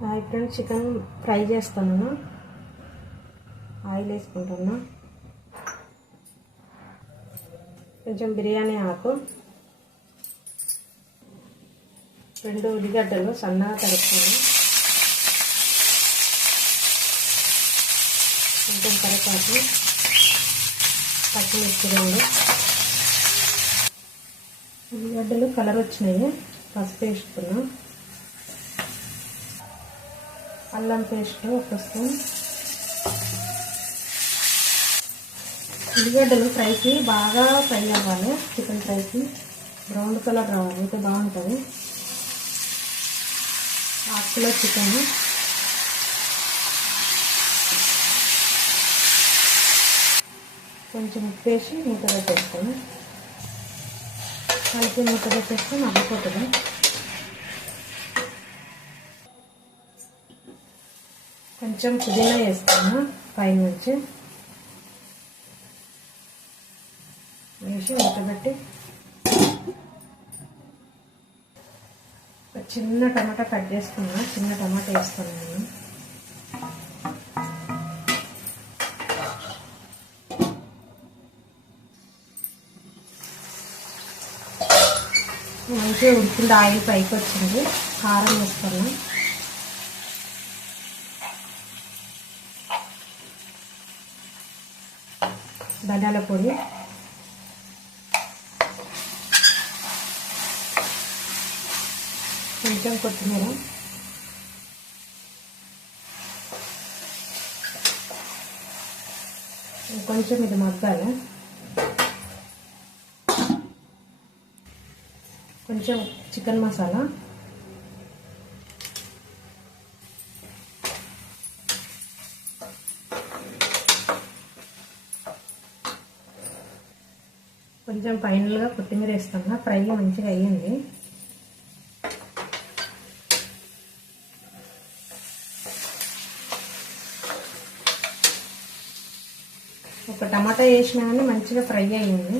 Hi friends, chicken fry చేస్తున్నాను. Oil వేసుకుంటున్నా. కొంచెం బిర్యానీ ఆకు, 2 ఉల్లిగడ్డలు సన్నగా తరుపుకొని, కొంచెం కరివేపాకు, పచ్చిమిర్చి 2. ఉల్లిగడ్డలు కలర్ వచ్చినాయి. పసుపు వేసుకున్నా. అల్లం పేస్ట్ 1 స్పూన్. ఉల్లిగడ్డలు ఫ్రైకి బాగా ఫ్రై అవ్వాలి. చికెన్ ఫ్రైకి బ్రౌన్ కలర్ రావాలి, అయితే బాగుంటుంది. 1/2 కిలో చికెన్, కొంచెం ఉప్పు వేసి మూత పెట్టేస్తాను. కలిపి మూత పెట్టేస్తే మగ్గిపోతుంది. కొంచెం పుదీనా వేస్తాను పైనుంచి, వేసి ఉడకబెట్టి ఒక చిన్న టమాటా కట్ చేసుకున్నా. చిన్న టమాటా వేస్తాను నేను. మంచిగా ఉడికింది, ఆయిల్ పైకి వచ్చింది. కారం వేస్తాను, ధనియాల పొడి, కొంచెం కొత్తిమీర, కొంచెం ఇది మగ్గాలి. కొంచెం చికెన్ మసాలా, కొంచెం ఫైనల్గా కొత్తిమీర వేస్తున్నా. ఫ్రై మంచిగా అయ్యింది. ఒక టమాటా వేసినా కానీ మంచిగా ఫ్రై అయ్యింది.